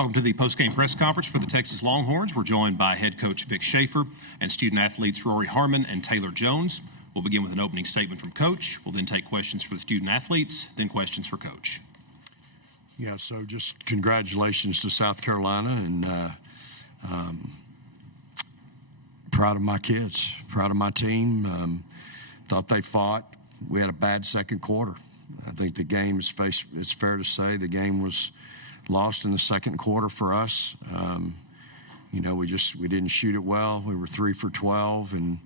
Welcome to the post-game press conference for the Texas Longhorns. We're joined by head coach Vic Schaefer and student-athletes Rory Harmon and Taylor Jones. We'll begin with an opening statement from Coach. We'll then take questions for the student-athletes, then questions for Coach. Yeah, so just congratulations to South Carolina, and proud of my kids, proud of my team. Thought they fought. We had a bad second quarter. I think the game it's fair to say the game was lost in the second quarter for us. We didn't shoot it well. We were 3 for 12 and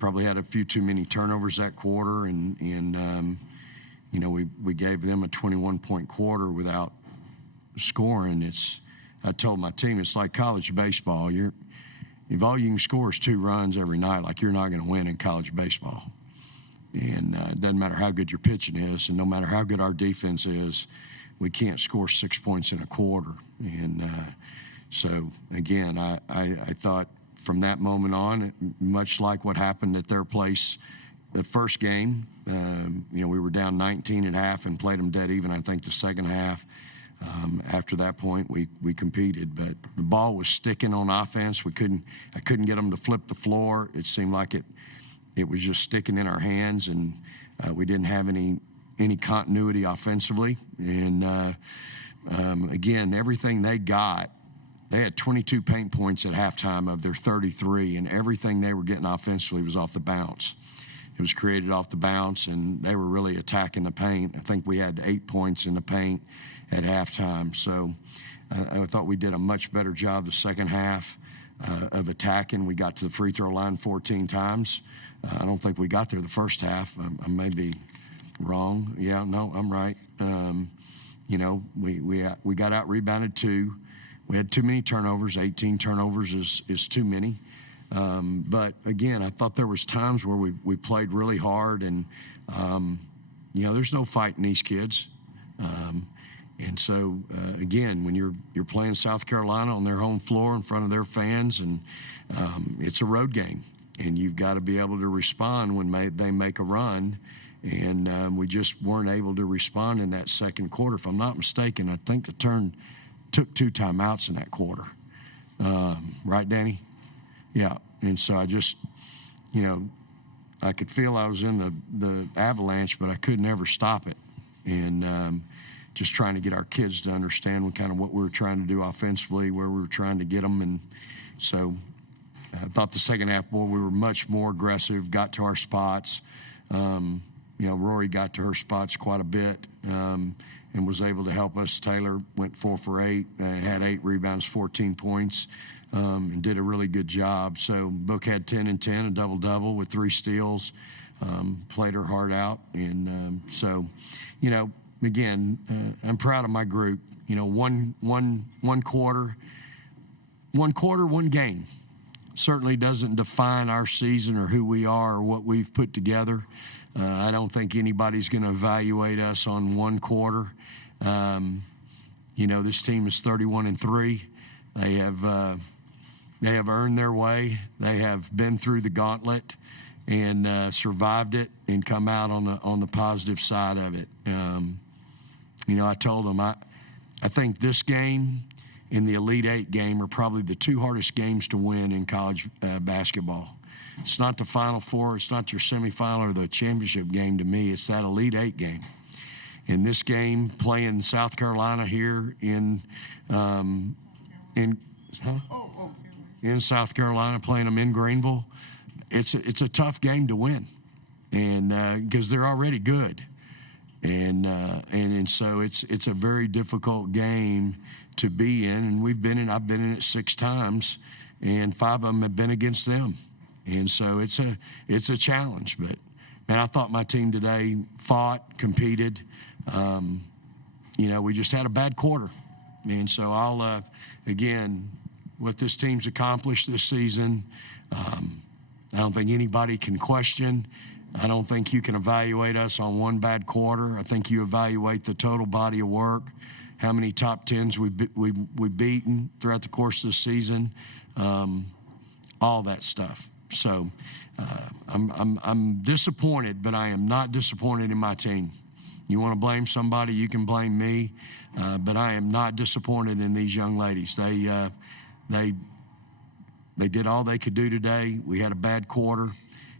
probably had a few too many turnovers that quarter. And we gave them a 21-point quarter without scoring. I told my team, it's like college baseball. If all you can score is 2 runs every night, like you're not going to win in college baseball. And it doesn't matter how good your pitching is, and no matter how good our defense is, we can't score 6 points in a quarter. And so, again, I thought from that moment on, much like what happened at their place the first game, we were down 19 at half and played them dead even, I think, the second half. After that point, we competed, but the ball was sticking on offense. I couldn't get them to flip the floor. It seemed like it was just sticking in our hands, and we didn't have any continuity offensively. And again, everything they had 22 paint points at halftime of their 33, and everything they were getting offensively was off the bounce. It was created off the bounce, and they were really attacking the paint. I think we had 8 points in the paint at halftime. So I thought we did a much better job the second half of attacking. We got to the free throw line 14 times. I don't think we got there the first half. I may be wrong. Yeah, no, I'm right. We got out rebounded 2. We had too many turnovers. 18 turnovers is too many. But again, I thought there was times where we played really hard, and there's no fight in these kids. And so again, when you're playing South Carolina on their home floor in front of their fans, and it's a road game, and you've got to be able to respond when they make a run. And we just weren't able to respond in that second quarter. If I'm not mistaken, I think the turn took 2 timeouts in that quarter. Right, Danny? Yeah. And so I just, I could feel I was in the avalanche, but I could never stop it. And just trying to get our kids to understand kind of what we were trying to do offensively, where we were trying to get them. And so I thought the second half, we were much more aggressive, got to our spots. Rory got to her spots quite a bit and was able to help us. Taylor went 4 for 8, had 8 rebounds, 14 points, and did a really good job. So Book had 10 and 10, a double-double with 3 steals, played her heart out. And again, I'm proud of my group. One quarter, one game certainly doesn't define our season or who we are or what we've put together. I don't think anybody's going to evaluate us on one quarter. This team is 31-3. They have earned their way. They have been through the gauntlet and survived it and come out on the positive side of it. I told them I think this game and the Elite Eight game are probably the 2 hardest games to win in college basketball. It's not the Final Four. It's not your semifinal or the championship game to me. It's that Elite Eight game. And this game, playing South Carolina here in South Carolina, playing them in Greenville, it's a tough game to win, and because they're already good, and so it's a very difficult game to be in. And I've been in it 6 times, and 5 of them have been against them. And so it's a challenge, but man, I thought my team today fought, competed. We just had a bad quarter, and so I'll again, what this team's accomplished this season, I don't think anybody can question. I don't think you can evaluate us on one bad quarter. I think you evaluate the total body of work, how many top 10s we've beaten throughout the course of the season, all that stuff. So I'm disappointed, but I am not disappointed in my team. You want to blame somebody, you can blame me, but I am not disappointed in these young ladies. They did all they could do today. We had a bad quarter,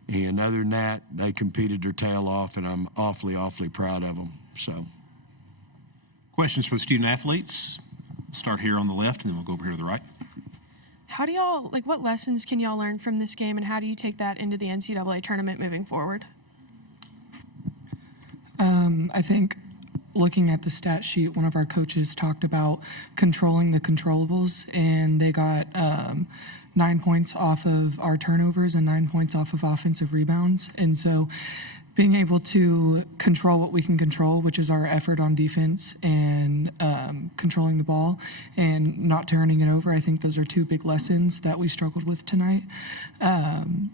and other than that, they competed their tail off, and I'm awfully, awfully proud of them. So, Questions for the student athletes? Start here on the left, and then we'll go over here to the right. How do y'all, what lessons can y'all learn from this game, and how do you take that into the NCAA tournament moving forward? I think looking at the stat sheet, one of our coaches talked about controlling the controllables, and they got 9 points off of our turnovers and 9 points off of offensive rebounds. And so being able to control what we can control, which is our effort on defense and controlling the ball and not turning it over, I think those are two big lessons that we struggled with tonight. And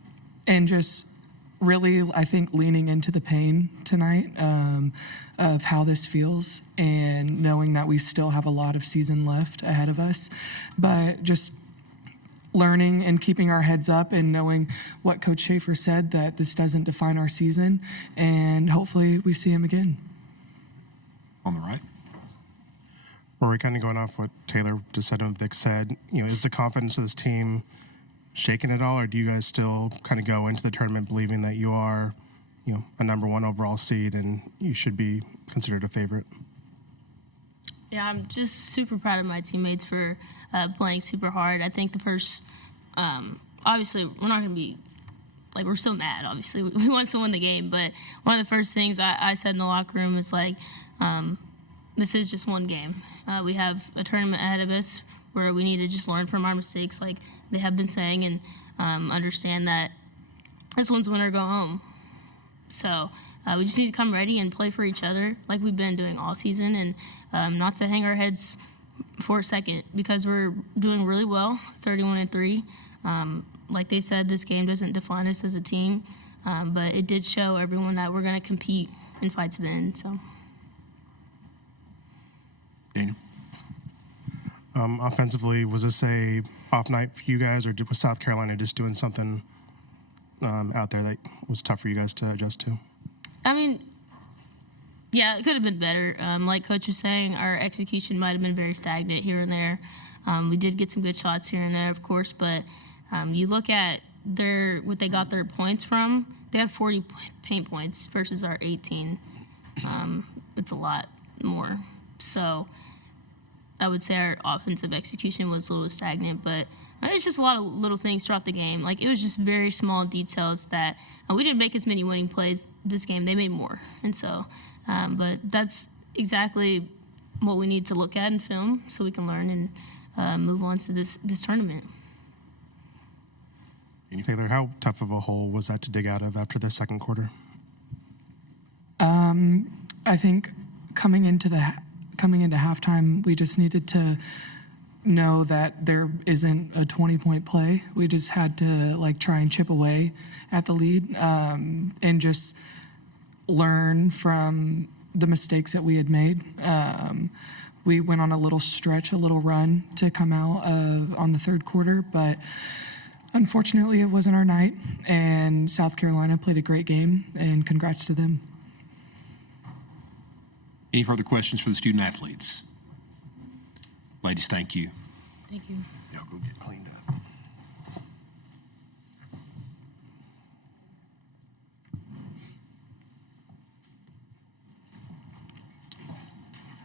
just really, I think, leaning into the pain tonight of how this feels and knowing that we still have a lot of season left ahead of us. But just learning and keeping our heads up and knowing what Coach Schaefer said, that this doesn't define our season, and hopefully we see him again. On the right. Rory, kind of going off what Taylor just said and Vic said, is the confidence of this team shaken at all, or do you guys still kind of go into the tournament believing that you are, a number one overall seed and you should be considered a favorite? Yeah, I'm just super proud of my teammates for playing super hard. I think the first, obviously, we're not going to be, we're still mad, obviously. We want to win the game, but one of the first things I said in the locker room is, this is just one game. We have a tournament ahead of us where we need to just learn from our mistakes, like they have been saying, and understand that this one's win or go home. So we just need to come ready and play for each other like we've been doing all season, and not to hang our heads for a second, because we're doing really well, 31-3. Like they said, this game doesn't define us as a team, but it did show everyone that we're going to compete and fight to the end. So, Daniel. Offensively, was this a off night for you guys, or was South Carolina just doing something out there that was tough for you guys to adjust to? I mean, yeah, it could have been better. Like Coach was saying, our execution might have been very stagnant here and there. We did get some good shots here and there, of course, but you look at what they got their points from, they have 40 paint points versus our 18. It's a lot more. So I would say our offensive execution was a little stagnant, but it's just a lot of little things throughout the game. It was just very small details that we didn't make as many winning plays this game. They made more. And so, but that's exactly what we need to look at in film so we can learn and move on to this tournament. Taylor, how tough of a hole was that to dig out of after the second quarter? I think coming into halftime, we just needed to know that there isn't a 20-point play. We just had to try and chip away at the lead and just learn from the mistakes that we had made. We went on a little stretch, a little run to come out on the third quarter, but unfortunately it wasn't our night, and South Carolina played a great game, and congrats to them. Any further questions for the student athletes? Ladies, thank you. Thank you. y'all go get cleaned up.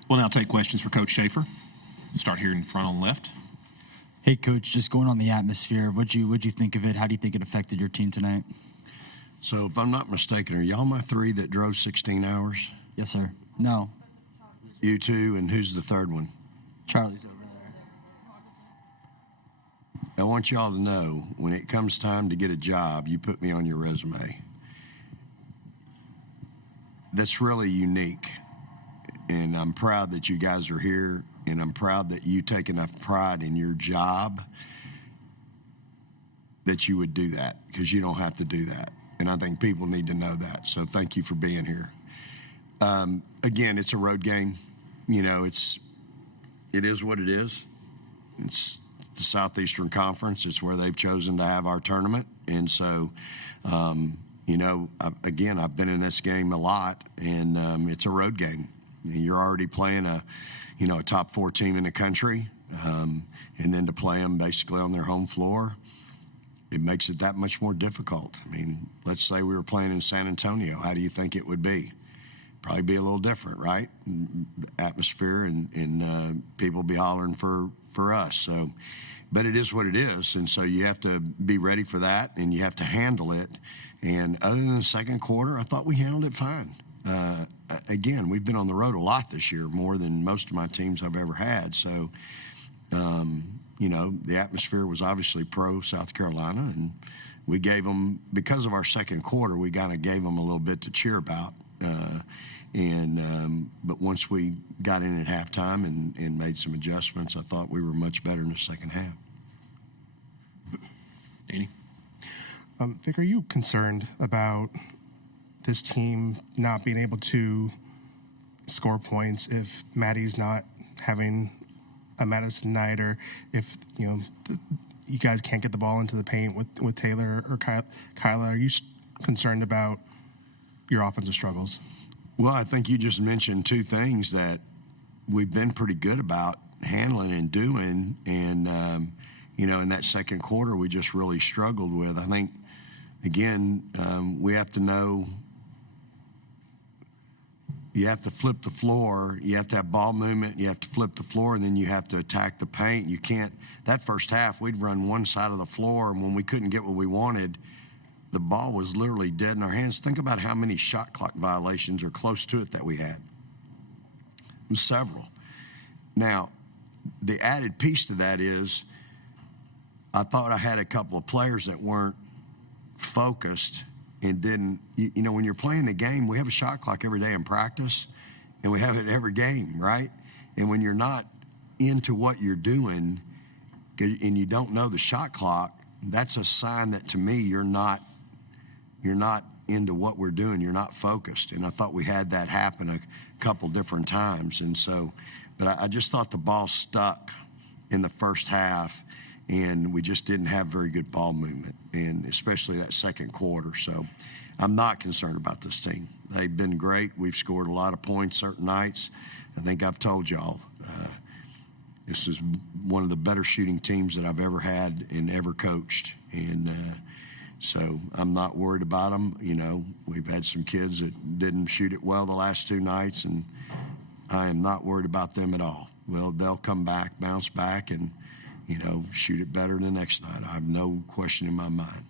We'll now take questions for Coach Schaefer. Start here in front on the left. Hey, Coach, just going on the atmosphere, what'd you think of it? How do you think it affected your team tonight? So if I'm not mistaken, are y'all my three that drove 16 hours? Yes, sir. No, You two, and who's the third one? Charlie's over there. I want y'all to know, when it comes time to get a job, you put me on your resume. That's really unique, and I'm proud that you guys are here, and I'm proud that you take enough pride in your job that you would do that, because you don't have to do that, and I think people need to know that, so thank you for being here. Again, it's a road game. It is what it is. It's the Southeastern Conference. It's where they've chosen to have our tournament. And so, I've been in this game a lot, and it's a road game. You're already playing a top 4 team in the country, and then to play them basically on their home floor, it makes it that much more difficult. I mean, let's say we were playing in San Antonio. How do you think it would be? Probably be a little different, right? Atmosphere and people be hollering for us. So, but it is what it is, and so you have to be ready for that, and you have to handle it. And other than the second quarter, I thought we handled it fine. Again, we've been on the road a lot this year, more than most of my teams I've ever had. So, the atmosphere was obviously pro South Carolina, and we gave them, because of our second quarter, we kind of gave them a little bit to cheer about. But once we got in at halftime and made some adjustments, I thought we were much better in the second half. Danny? Vic, are you concerned about this team not being able to score points if Maddie's not having a Madison night, or if you guys can't get the ball into the paint with Taylor or Kyla? Are you concerned about your offensive struggles? Well, I think you just mentioned two things that we've been pretty good about handling and doing, and in that second quarter we just really struggled with. I think, again, we have to know you have to flip the floor, you have to have ball movement, you have to flip the floor, and then you have to attack the paint. You can't. That first half, we'd run one side of the floor, and when we couldn't get what we wanted, the ball was literally dead in our hands. Think about how many shot clock violations or close to it that we had. It was several. Now, the added piece to that is I thought I had a couple of players that weren't focused and didn't, when you're playing the game, we have a shot clock every day in practice, and we have it every game, right? And when you're not into what you're doing and you don't know the shot clock, that's a sign that, to me, you're not into what we're doing. You're not focused. And I thought we had that happen a couple different times. And so, but I just thought the ball stuck in the first half, and we just didn't have very good ball movement, and especially that second quarter. So I'm not concerned about this team. They've been great. We've scored a lot of points certain nights. I think I've told y'all, this is one of the better shooting teams that I've ever had and ever coached. And so I'm not worried about them. We've had some kids that didn't shoot it well the last 2 nights, and I am not worried about them at all. Well, they'll come back, bounce back, and shoot it better the next night. I have no question in my mind.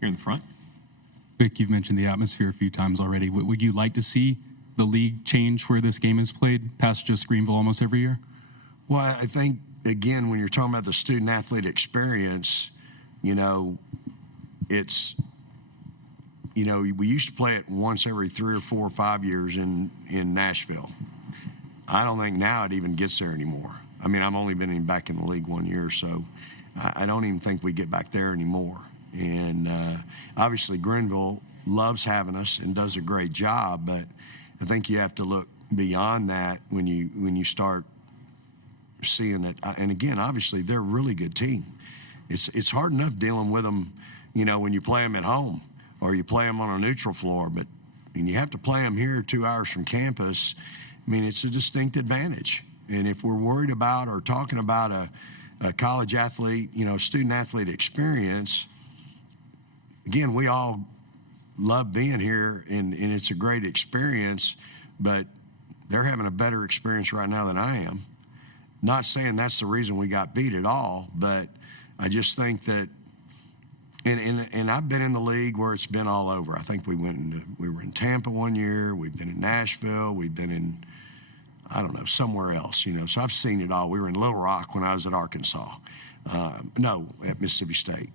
Here in the front. Vic, you've mentioned the atmosphere a few times already. Would you like to see the league change where this game is played past just Greenville almost every year? Well, I think, again, when you're talking about the student-athlete experience, it's, we used to play it once every 3 or 4 or 5 years in Nashville. I don't think now it even gets there anymore. I mean, I've only been back in the league 1 year, so I don't even think we get back there anymore. And obviously Greenville loves having us and does a great job, but I think you have to look beyond that when you start seeing it. And again, obviously they're a really good team. It's hard enough dealing with them, when you play them at home or you play them on a neutral floor, but when you have to play them here 2 hours from campus, I mean, it's a distinct advantage. And if we're worried about or talking about a college athlete, student athlete experience, again, we all love being here and it's a great experience, but they're having a better experience right now than I am. Not saying that's the reason we got beat at all, but I just think that, and I've been in the league where it's been all over. I think we were in Tampa 1 year, we've been in Nashville, we've been in, somewhere else, So I've seen it all. We were in Little Rock when I was at Arkansas. At Mississippi State.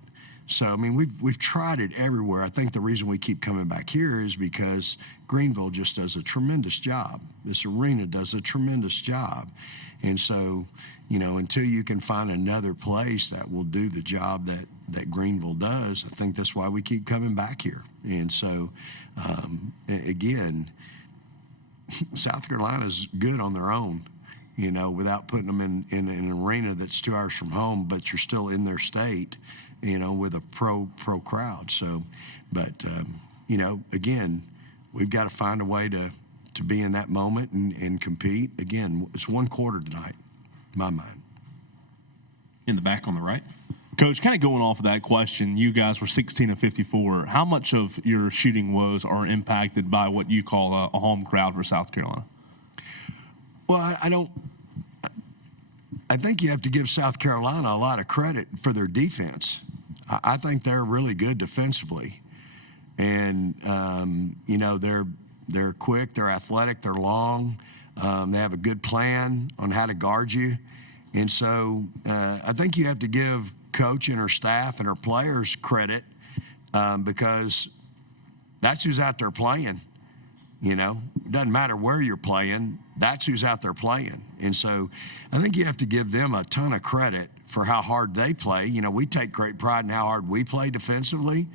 So, I mean, we've tried it everywhere. I think the reason we keep coming back here is because Greenville just does a tremendous job. This arena does a tremendous job. And so, until you can find another place that will do the job that Greenville does, I think that's why we keep coming back here. And so, again, South Carolina's good on their own, without putting them in an arena that's 2 hours from home, but you're still in their state. with a pro crowd. So, but again, we've got to find a way to be in that moment and compete. Again, it's one quarter tonight, in my mind. In the back on the right. Coach, kind of going off of that question, you guys were 16 of 54. How much of your shooting woes are impacted by what you call a home crowd for South Carolina? Well, I think you have to give South Carolina a lot of credit for their defense. I think they're really good defensively, and they're quick, they're athletic, they're long, they have a good plan on how to guard you, and so I think you have to give coach and her staff and her players credit because that's who's out there playing. It doesn't matter where you're playing, that's who's out there playing. And so I think you have to give them a ton of credit for how hard they play. We take great pride in how hard we play defensively.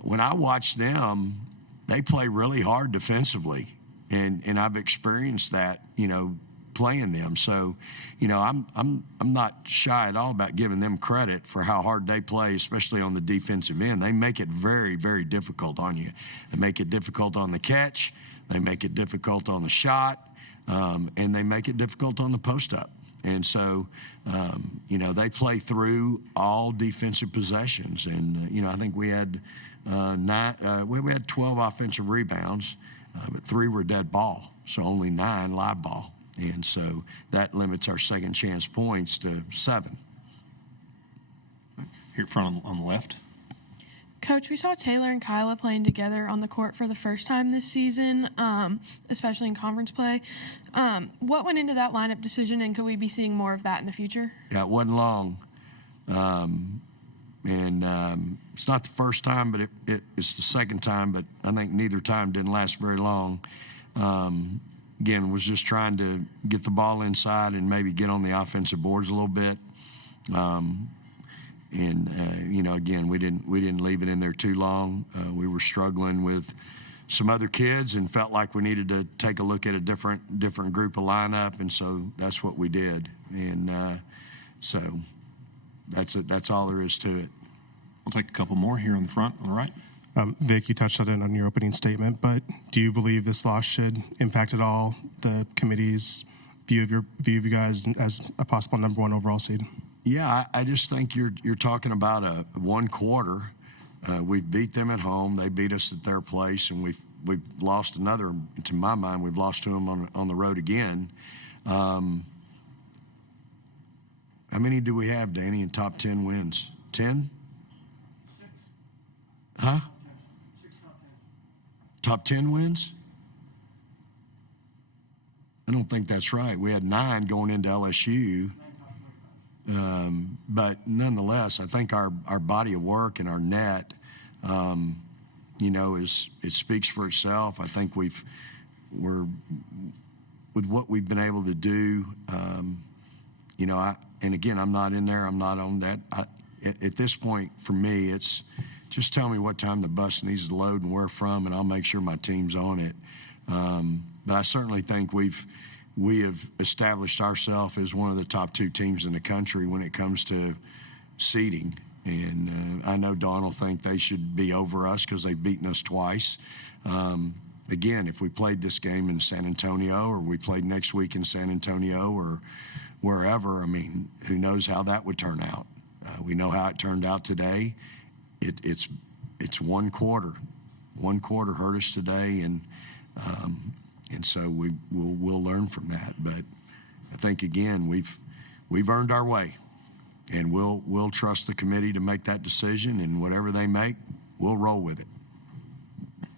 When I watch them, they play really hard defensively. And I've experienced that, playing them. So, I'm not shy at all about giving them credit for how hard they play, especially on the defensive end. They make it very, very difficult on you. They make it difficult on the catch. They make it difficult on the shot. And they make it difficult on the post-up. And so, they play through all defensive possessions. And, I think we had we had 12 offensive rebounds, but 3 were dead ball, so only 9 live ball. And so that limits our second chance points to 7. Here in front on the left. Coach, we saw Taylor and Kyla playing together on the court for the first time this season, especially in conference play. What went into that lineup decision, and could we be seeing more of that in the future? Yeah, it wasn't long. It's not the first time, but it's the second time, but I think neither time didn't last very long. Again, was just trying to get the ball inside and maybe get on the offensive boards a little bit. Again, we didn't leave it in there too long. We were struggling with some other kids and felt like we needed to take a look at a different group of lineup, and so that's what we did. And so that's all there is to it. We'll take a couple more here on the front on the right. Vic, you touched on it on your opening statement, but do you believe this loss should impact at all the committee's view of you guys as a possible number 1 overall seed? Yeah, I just think you're talking about a one quarter. We've beat them at home. They beat us at their place, and we've lost another. To my mind, we've lost to them on the road again. How many do we have, Danny, in top 10 wins? 10? 6. Huh? 6 top 10. Top 10 wins? I don't think that's right. We had 9 going into LSU. But nonetheless, I think our body of work and our net, it speaks for itself. I think we're with what we've been able to do. And again, I'm not in there. I'm not on that. At this point, for me, it's just tell me what time the bus needs to load and where from, and I'll make sure my team's on it. But I certainly think we have established ourselves as one of the top 2 teams in the country when it comes to seeding. And I know Dawn will think they should be over us because they've beaten us twice. Again, if we played this game in San Antonio or we played next week in San Antonio or wherever, who knows how that would turn out. We know how it turned out today. It's one quarter. One quarter hurt us today, and so we'll learn from that. But I think again we've earned our way, and we'll trust the committee to make that decision, and whatever they make, we'll roll with it.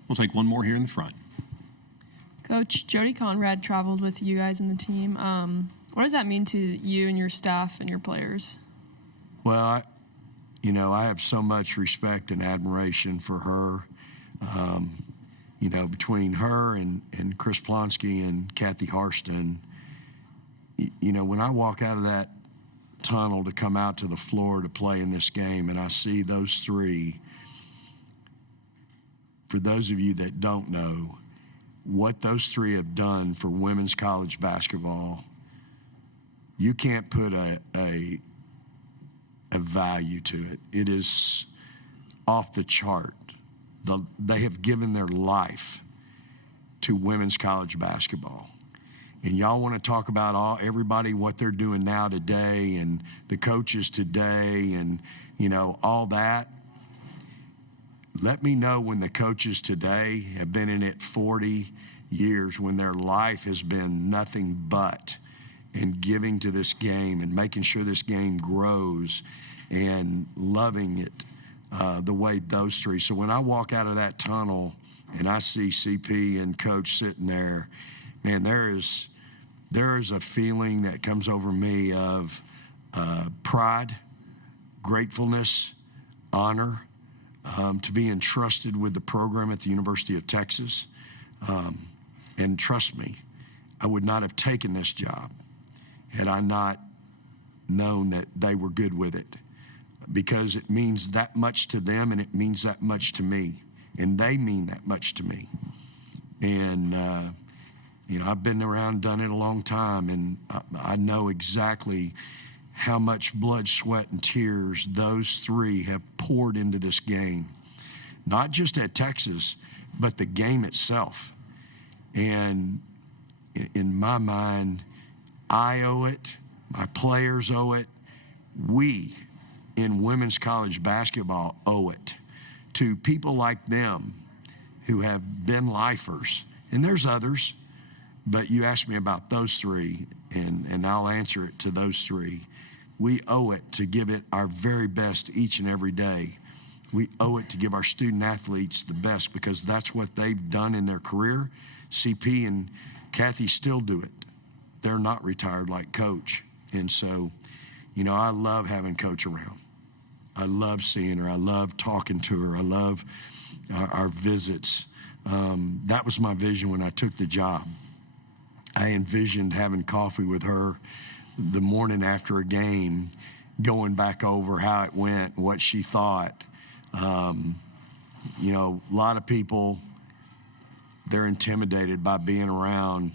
We'll take one more here in the front. Coach, Jody Conrad traveled with you guys and the team. What does that mean to you and your staff and your players? Well, I have so much respect and admiration for her. Between her and Chris Plonsky and Kathy Harston, when I walk out of that tunnel to come out to the floor to play in this game and I see those 3, for those of you that don't know, what those 3 have done for women's college basketball, you can't put a of value to it. It is off the chart. They have given their life to women's college basketball. And y'all want to talk about everybody, what they're doing now today and the coaches today and, all that. Let me know when the coaches today have been in it 40 years, when their life has been nothing but in giving to this game and making sure this game grows and loving it the way those three. So when I walk out of that tunnel and I see CP and Coach sitting there, man, there is a feeling that comes over me of pride, gratefulness, honor, to be entrusted with the program at the University of Texas. And trust me, I would not have taken this job had I not known that they were good with it, because it means that much to them and it means that much to me, and they mean that much to me. And, I've been around, done it a long time, and I know exactly how much blood, sweat, and tears those three have poured into this game, not just at Texas, but the game itself. And in my mind, I owe it, my players owe it, we in women's college basketball owe it to people like them who have been lifers. And there's others, but you asked me about those three, and I'll answer it to those three. We owe it to give it our very best each and every day. We owe it to give our student athletes the best, because that's what they've done in their career. CP and Kathy still do it. They're not retired like Coach. And so, I love having Coach around. I love seeing her. I love talking to her. I love our visits. That was my vision when I took the job. I envisioned having coffee with her the morning after a game, going back over how it went, what she thought. A lot of people, they're intimidated by being around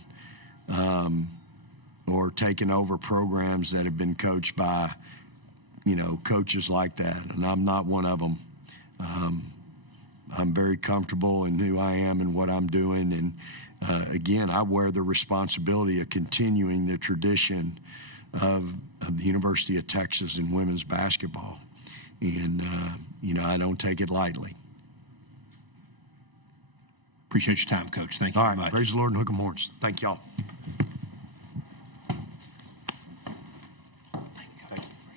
or taking over programs that have been coached by, coaches like that. And I'm not one of them. I'm very comfortable in who I am and what I'm doing. And again, I wear the responsibility of continuing the tradition of the University of Texas in women's basketball. And, I don't take it lightly. Appreciate your time, Coach. Thank you All very right, much. praise the Lord and hook 'em horns. Thank y'all.